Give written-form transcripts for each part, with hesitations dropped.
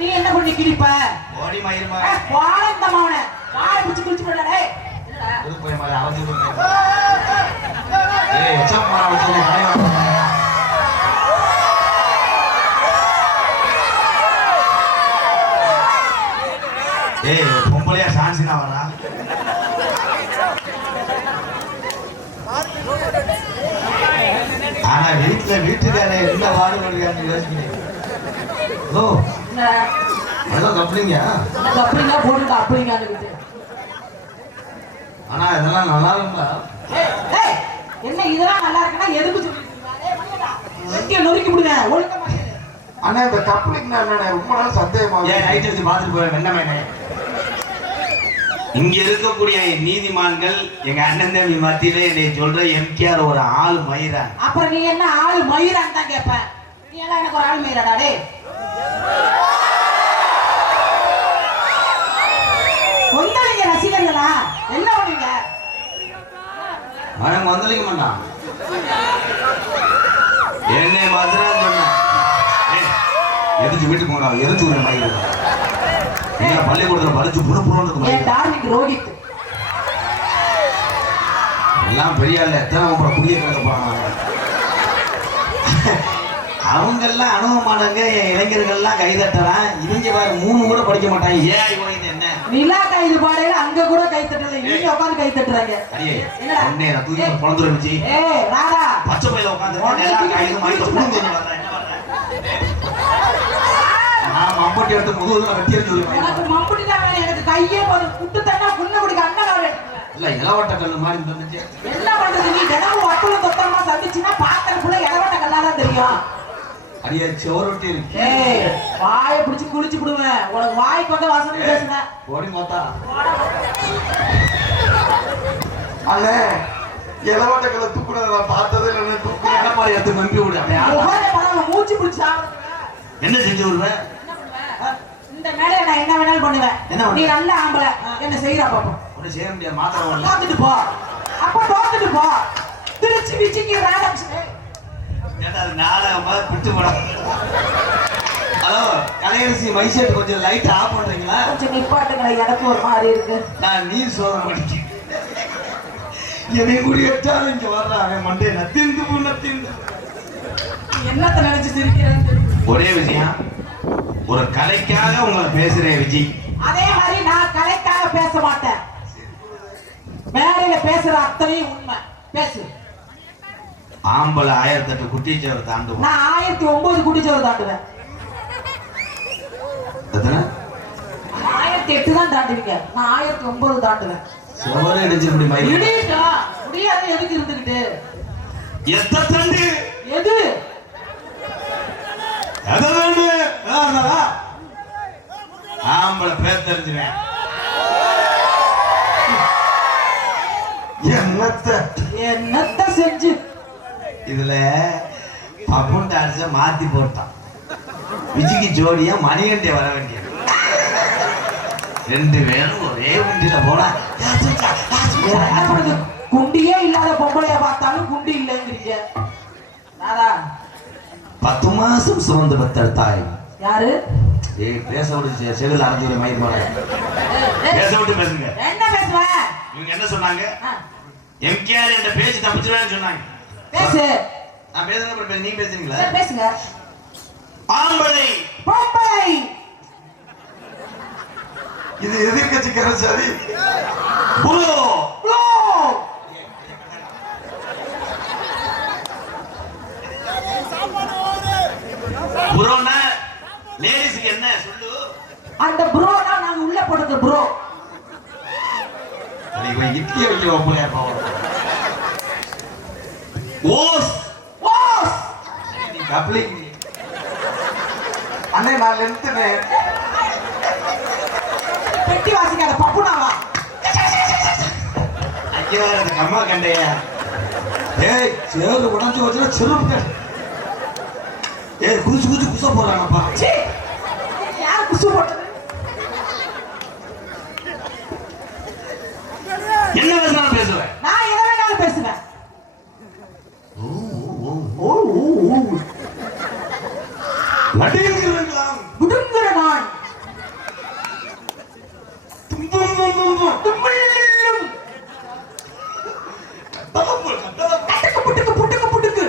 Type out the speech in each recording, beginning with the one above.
நீ என்ன பண்ணி கிழிப்ப? ஓடி மயிரமா வாழந்த மாவனே வாழ பிடிச்சு குளிச்சு போடா. என்னடா புது போய் மாதிரி அவதி ஏய் எச்சம் மாற வந்து ஏய் பொம்பளையா சான்சினா வரா. ஆனா வீட்டுக்காரே என்ன வாடுபடுறான்னு யோசிக்கிறேன். ஓ அதான் கப்ளிங்க கப்ளிங்கா போட்டு அப்படிங்க. ஆனா இதெல்லாம் நல்லா இருக்குங்களா? என்ன இதெல்லாம் நல்லா இருக்குன்னா எதுக்கு சொல்லிட்டு நொறுக்கி விடுவேன் ஒழுக்கமா. ஆனா இந்த கப்ளிங்னா என்னடா ரொம்ப நாள் சந்தேகமா நைட் வச்சு பார்த்துட்டு போய் வெண்ணமே. இங்க இருக்கக்கூடிய நீதிமான்கள் எங்க அண்ணன் தம்பி மத்தியில என்னை சொல்ற எம்கேஆர் ஒரு ஆள் மயிரான். அப்புறம் நீ என்ன ஆள் மயிரான் தான் கேட்ப. நீ எல்லாம் எனக்கு ஒரு ஆள் மயிராடா? டே கொந்தளிங்க ரசிகர்களா என்ன பண்ணுவீங்க? அவன் கொந்தளிக்க மாட்டான். என்னை மாத்திரம் சொன்ன எதிர்த்து வீட்டுக்கு போனா எதிர்த்து ஒரு மயிறு பள்ளிக்கூடத்துல படிச்சு புறப்புறம் ரோஹித் எல்லாம் பெரிய ஆள் எத்தனை புதிய கலக்க போறாங்க. அவங்க எல்லாம் அனுபவமானவங்க. இளைஞர்கள்லாம் கைதட்டலாம். இவங்க பாரு 3 கூட படிக்க மாட்டாங்க. ஏன் என்ன நிலா கைது பாடையில அங்க கூட கைத்தட்டல. இவங்க உட்கார்ந்து கைத்தட்டுறாங்க. என்னடா ஒண்ணே நான் தூக்கி பொளந்துற வச்சி ராதா பச்சை பையில உட்கார்ந்து நிலா கைது மைக்க புடுங்க வர்றேன். என்ன பண்றேன்? நான் மம்பட்டி எடுத்து முதுகுல வெட்டி எறிஞ்சு விடுவேன். எனக்கு மம்பட்டி தான் வேணும். எனக்கு கையே ஒரு குட்டு தண்ணா புண்ண குடிக்க அண்ணகாரே இல்ல இளவட்ட கல்லு மாதிரி இருந்துச்சு. என்ன பண்றது? நீ தினமும் வட்டுல தொத்தமா சந்திச்சினா பாக்கறதுக்குள்ள இளவட்ட கல்லா தான் தெரியும். அடியே சோறுட்டி இருக்கு. வாயை பிடிச்சு குளிச்சு விடுவேன். உனக்கு வாய்க்கு வந்து வாசனை பேசுன ஓடி மாத்தா அண்ணே இளவட்ட கல்ல தூக்குறத நான் பார்த்ததே இல்ல. தூக்கு என்ன மாதிரி எடுத்து நம்பி விடு. அப்படியே மூச்சு பிடிச்சா என்ன செஞ்சு விடுவேன்? இந்த மேலே நான் என்ன வேணாலும் பண்ணுவேன். நீ நல்ல ஆம்பளை என்ன செய்யறா பாப்போம். ஒண்ணு செய்ய முடியாது. மாத்திரம் தோத்துட்டு போ. அப்ப தோத்துட்டு போ. திருச்சி விச்சிக்கு ராதாகிருஷ்ணன் ஏடா நாடகமா பிட்டு போடா. ஹலோ கலையரசி மைசெட் கொஞ்சம் லைட் ஆஃப் பண்றீங்களா? கொஞ்சம் நிப்பாட்டுங்களா. எனக்கு ஒரு மாதிரி இருக்கு. நான் நீர் சோதனை பண்ணிட்டேன். என்னை கூடி எட்டாலும் இங்க வர்றான் மண்டே நத்திந்து நத்திந்து. என்னத்தை நினைச்சு சிரிக்கிறேன்? ஒரே விஷயம், ஒரு கலைக்காக உங்களை பேசுறேன் விஜய். அதே மாதிரி நான் கலைக்காக பேச மாட்டேன். மேடையில பேசுற அத்தனையும் உண்மை. பேசு. ஆம்பளை 1008 குட்டிச்சவர் தாண்டுவோம். நான் 1009 குட்டிச்சவர் தாண்டுவேன். எத்தனை? 1008 தான் தாண்டுவீங்க. நான் 1009 தாண்டுவேன். செவரே இடிச்சு இப்படி மயிர் இடிடா. முடியாத எதுக்கு இருந்துக்கிட்டு? எத்த தண்டு எது? எதை வேண்டு? ஆம்பளை பேர் தெரிஞ்சுவேன். என்னத்த செஞ்சு இதுல பப்புண்ட அடிச்ச மாத்தி போட்டான். விஜிக்கு ஜோடியா மணிகண்டே வர வேண்டிய 2 பேரும் ஒரே வண்டியில போனா. என்ன பண்ணுது? குண்டியே இல்லாத பொம்பளைய பார்த்தாலும் குண்டி இல்லைங்கிறீங்க. 10 மாசம் சுமந்து பெற்ற தாய் யாரு? பேச விட்டு செல்லுல அரைஞ்சு மயிர் போல பேச விட்டு பேசுங்க. என்ன பேசுவ? இவங்க என்ன சொன்னாங்க? எம்கேஆர் என்ற பேச்சு தப்பிச்சிருவேன்னு சொன்னாங்க. பேசு. நான் பேசுறேன். நீ பேசுறீங்களா? பேசுங்க. ஆம்பளை பொம்பளை இது எதிர்க்கட்சி கரசாதி புரோ ப்ளோ புரோனா லேடிஸ்க்கு என்ன சொல்லு? அந்த ப்ரோனா நாங்க உள்ள போடுறது ப்ரோ. நீ இட்லி வைக்க போறியா பாவம். ஓஸ் ஓஸ் நீ கப்ளிங் அண்ணே நான் லென்த்னே பெட்டி வாசிக்காத பப்புனாவா. ஐயோ அந்த அம்மா கண்டையா. ஏய் சேரு உடஞ்சு வச்சா செருப்பு. ஏய் குதிச்சு குதிச்சு குச போறாங்கப்பா. சீ யார் குசு போட்டது? என்ன பேசுறானு பேசுவேன். நான் எதை வேணாலும் பேசுவேன். நடுங்குகிறான். குடுங்குற நான் கட்டுக்கு புட்டுக்கு புட்டுக்கு புட்டுக்கு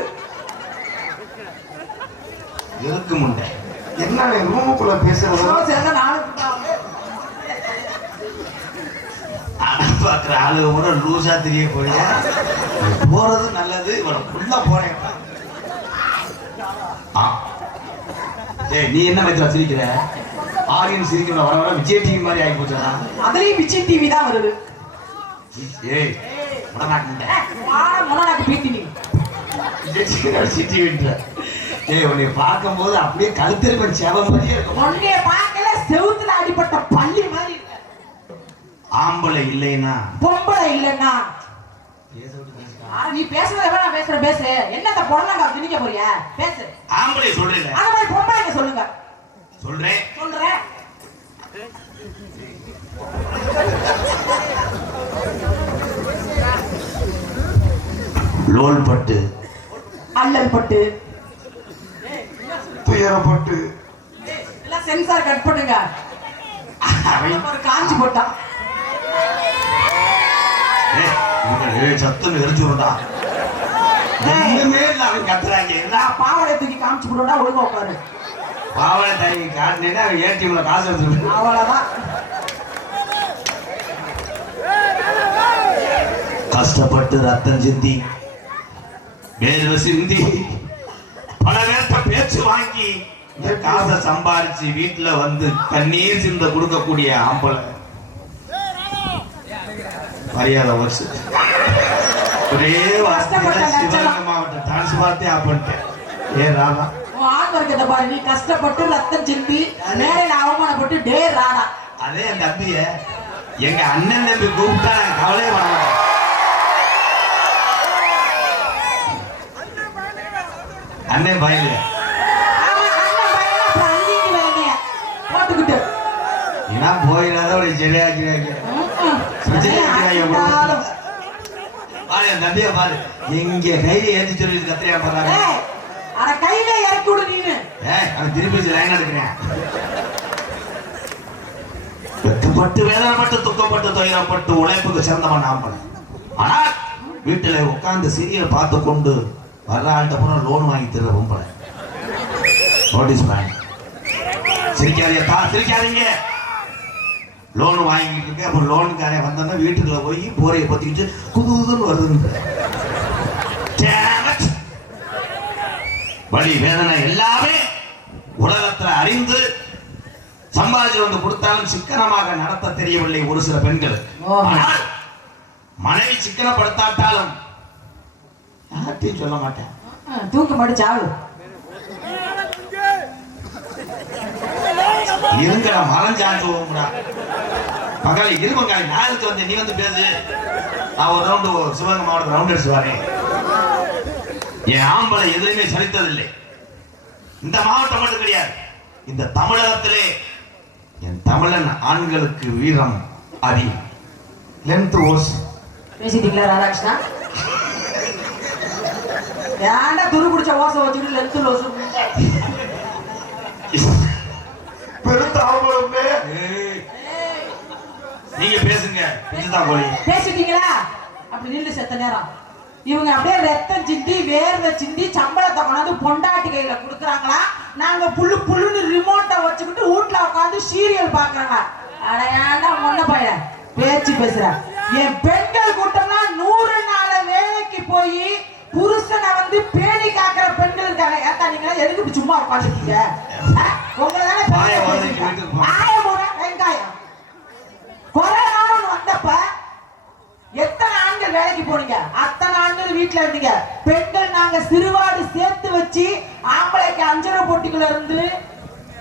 இருக்கு முண்டை. என்ன ரூமுக்குள்ள பேசுறது? பாக்குற ஆளு கூட லூசா தெரிய போறியா? போறது நல்லது. உள்ள போறேன். நீ என்ன மைத்திரா சிரிக்கிற? ஆரியன் சிரிக்கிற வர வர விஜய் டிவி மாதிரி ஆகி போச்சா? அதுலயும் விஜய் டிவி தான் வருது. ஏய் முடநாக்கு பீட்டி நீ விஜய் டிவின்ற. ஏய் உன்னை பார்க்கும்போது அப்படியே கழுத்தெருப்பன் சேவை மாதிரியே இருக்கும். உன்னைய பார்க்கல செவுத்துல அடிப்பட்ட பள்ளி மாதிரி இருக்கு. ஆம்பளை இல்லைன்னா பொம்பளை இல்லைன்னா நீ பேசுறத நான் பேசுற பேசு. என்னத்த பொண்ணாங்க திணிக்க போறியா? பேசு. ஆம்பளை சொல்றீங்க. அந்த மாதிரி பொம்பளைங்க சொல்லுங்க. சொல்றேன். லோல் பட்டு, அல்லல் பட்டு, துயரப்பட்டு எல்லாம் சென்சார் கட் பண்ணுங்க. ஒரு காஞ்சி போட்டான். சத்துன்னு எரிச்சுடா. ஒண்ணுமே இல்ல. அவன் கத்துறாங்க. பாவடை தூக்கி காமிச்சு போட்டா ஒழுங்கா உட்காரு. பாவடை தூக்கி காட்டினா ஏடிஎம்ல காசு எடுத்து அவ்வளவுதான். கஷ்டப்பட்டு ரத்தம் சிந்தி வேர்வை சிந்தி பல நேரத்தை பேச்சு வாங்கி காசை சம்பாரிச்சு வீட்டுல வந்து கண்ணீர் சிந்த கொடுக்கக்கூடிய ஆம்பளை மரியாதை வச்சு ஒரே சிவகங்கை மாவட்ட டிரான்ஸ்பார்ட்டே ஆஃப் பண்ணிட்டேன். ராதா ஆண் வர்க்கத்தை பாரு. நீ கஷ்டப்பட்டு ரத்தம் சிந்தி மேல அவமானப்பட்டு டே ராதா. அதே என் தம்பிய எங்க அண்ணன் தம்பி கூப்பிட்டா நான் கவலையே பண்ண மாட்டேன். அண்ணன் பயல போட்டுக்கிட்டு ஏன்னா போயிடாத ஒரு சரியாக்கிறாங்க. தம்பிய பாரு எங்க கையில ஏற்றி சொல்லி கத்திரியா போறாங்க. அட கையில இறக்கி விடு நீனு. அவன் திருப்பி லைன் எடுக்கிறேன். வெக்கப்பட்டு வேதனைப்பட்டு துக்கப்பட்டு துயரப்பட்டு உழைப்புக்கு சிறந்தவன் ஆம்பளை. ஆனால் வீட்டுல உட்கார்ந்து சீரியல் பார்த்து கொண்டு வர்ற ஆள்கிட்ட பூரா லோன் வாங்கி தர்ற பொம்பளை. Notice bank சிரிக்காதீங்க. லோன் வாங்கிட்டு இருக்கு. அப்போ லோனுக்காரன் வந்தோன்னா வீட்டுக்குள்ள போய் போரையை பத்திக்கிட்டு குதுன்னு வருது. வலி வேதனை எல்லாமே உலகத்துல அறிந்து சம்பாதிச்சு வந்து கொடுத்தாலும் சிக்கனமாக நடத்த தெரியவில்லை ஒரு சில பெண்கள். ஆனால் மனைவி சிக்கனப்படுத்தாட்டாலும் யார்ட்டையும் சொல்ல மாட்டேன். தூக்கு மடிச்சாவு இருங்கடா மறைஞ்சாச்சு மகளே இருமங்காய் நாளுக்கு வந்து நீ வந்து பேசு. நான் ஒரு ரவுண்டு சிவகங்கை மாவட்ட ரவுண்ட் அடிச்சு வரேன். என் ஆம்பளை எதுலையுமே சலித்ததில்லை. இந்த மாவட்டம் மட்டும் கிடையாது, இந்த தமிழகத்திலே என் தமிழன் ஆண்களுக்கு வீரம் அதிகம். லென்த் ஓஸ் பேசிட்டீங்களா ராதாகிருஷ்ணா? ஏன்டா துரு பிடிச்ச ஓசை வச்சுட்டு லென்த் ஓசை பெருந்தாம்பளமே. நீங்க பேசுங்க. பேசிட்டீங்களா? அப்படி நில்லு செத்த நேரம். இவங்க அப்படியே ரத்தம் சிந்தி வேர்வை சிந்தி சம்பளத்தை கொண்டாந்து பொண்டாட்டி கையில கொடுக்குறாங்களா? நாங்க புல்லு புல்லுன்னு ரிமோட்டை வச்சுக்கிட்டு வீட்டுல உட்காந்து சீரியல் பாக்குறாங்க. அடையாண்டா முன்ன பைய பேச்சு பேசுற. என் பெண்கள் கூட்டம்னா 100 நாள் வேலைக்கு போய் புருஷனை வந்து பேணி காக்கிற பெண்கள் இருக்காங்க. ஏத்தா நீங்க எதுக்கு சும்மா உட்காந்துருக்கீங்க? வெங்காயம் கொரோனான்னு வந்தப்ப எத்தனை ஆண்கள் வேலைக்கு போனீங்க? அத்தனை ஆண்கள் வீட்டுல இருந்தீங்க. பெண்கள் நாங்க சிறுவாடு சேர்த்து வச்சு ஆம்பளைக்கு அஞ்சரை போட்டிக்குள்ள இருந்து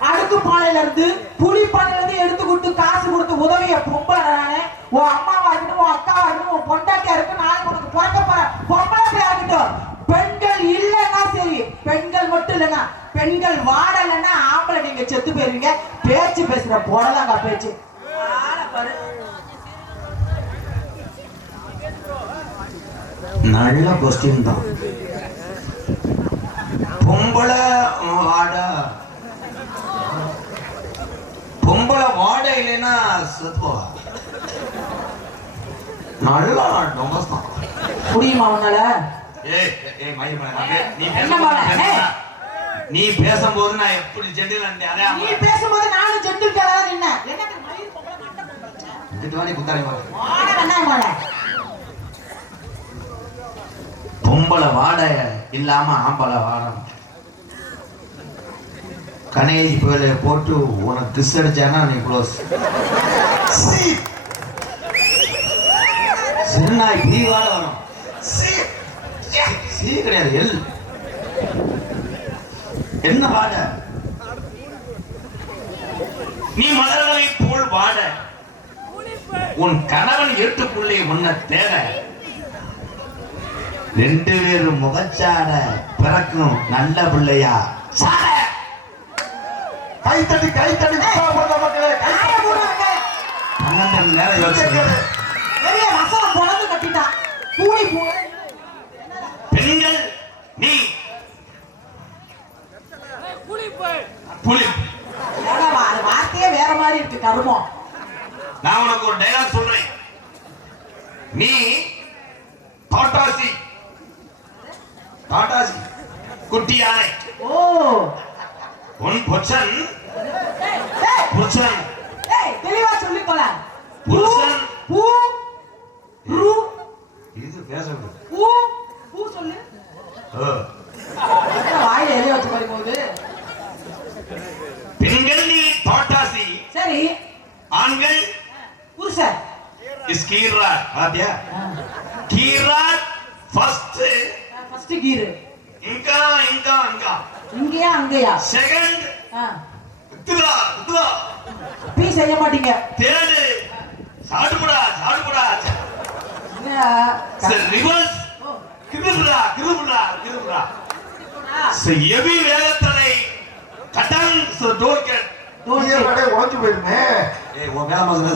அடுக்கு பானையில இருந்து புளி பானையில இருந்து எடுத்து கொடுத்து காசு கொடுத்து உதவிய பொம்பளை நானு. உன் அம்மாவா இருக்கட்டும், உன் அக்காவா இருக்கட்டும், உன் பொண்டாட்டியா இருக்கட்டும், நாளைக்கு உனக்கு பிறக்க போற பொம்பளை ஆகட்டும். பெண்கள் இல்லைன்னா சரி, பெண்கள் மட்டும் இல்லைன்னா பெண்கள் வாடலைன்னா ஆம்பளை நீங்க செத்து போயிருவீங்க. பேச்சு பேசுற போடலாங்க பேச்சு. நல்ல கொஸ்டின் தான். பொம்பளை வாட செத்து போவா. நல்லா நொம்பஸ்தான். முடியுமா உன்னால? ஏய் ஏய் மயிமா, நீ என்ன பண்ண? பேசும்போது நீ பேசும்போது நான் எப்படி ஜெண்டில் அதே நீ பேசும்போது நானும் ஜெண்டில் கேளா நின்ன. என்னது மயிர் பொம்பளை மண்டை போடுறீங்க? இங்கிட்டு வாடி குத்தாரி வா. வாட வேணா வாட. பொம்பளை வாட இல்லாம ஆம்பளை வாடம். கணேஷ் பேரை போட்டு உனக்கு கிஸ் அடிச்சானா நீ க்ளோஸ். சிறுநாய் நீ வாட வரும். சீ கிடையாது எல். என்ன வாட? நீ மலர்களை போல் வாட. உன் கணவன் ஏட்டுக்குள்ளே உன்ன தேவை. ரெண்டு பேரும் முகச்சாட பிறக்கும் நல்ல பிள்ளையா சாட. கைத்தட்டி கைத்தட்டி மக்களே. 12 மணி நேரம் யோசிச்சு பெரிய மசாலா பொளந்து கட்டிட்டான். பூனி பூ. பெண்கள் நீ புலி. அது வார்த்தையே வேற மாதிரி இருக்கு கருமம். நான் உனக்கு ஒரு டைலாக் சொல்றேன். நீ டாடாசி டாடாசி குட்டி யானை. ஓ உன் புருஷன் டேய் புருஷன் டேய் தெளிவா சொல்லிக்கோல. புருஷன் பூ ரூ இது பேசணும். பூ பூ சொல்லு. வாயில எரிய வச்சு போகுது. பெண்கள் நீ டாடாசி. சரி. ஆண்கள் புருஷன் ஸ்கீரா. பாத்தியா? கீரா ஃபர்ஸ்ட் கீர். ఇంకా ఇంకా ఇంకా இங்கயா அங்கயா? செகண்ட் இத்ரா இத்ரா. பீ செய்ய மாட்டீங்க. தேர்ட் சாடுபடா சாடுபடா. சரி ரிவர்ஸ் கிருபுடா கிருபுடா கிருபுடா. எபி வேகத்தடை கட்டன் டோர்கெட். டோர்கெட் வடை உடைஞ்சு போயிருமே. ஏய் ஓ வேலை மாதிரி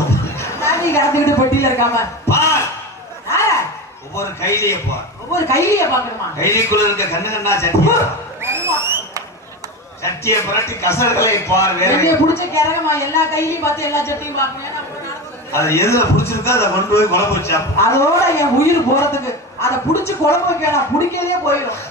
நீ கடந்துக்கிட்டு பொட்டியில இருக்காம பார். யார? ஒவ்வொரு கையிலேயே பார். ஒவ்வொரு கையிலேயே பாக்கணுமா? கைலிக்குள்ள இருக்க கண்ணு கண்ணா சட்டி சட்டியை புரட்டி கசடுகளை பார். வேற புடிச்ச கேரகமா எல்லா கையிலையும் பார்த்து எல்லா சட்டியும் பாக்கணும். அது எதுல புடிச்சிருக்கோ அதை கொண்டு போய் குழம்பு வச்சா அதோட என் உயிர் போறதுக்கு அதை புடிச்சு குழம்பு வைக்க பிடிக்கலையே போயிடும்.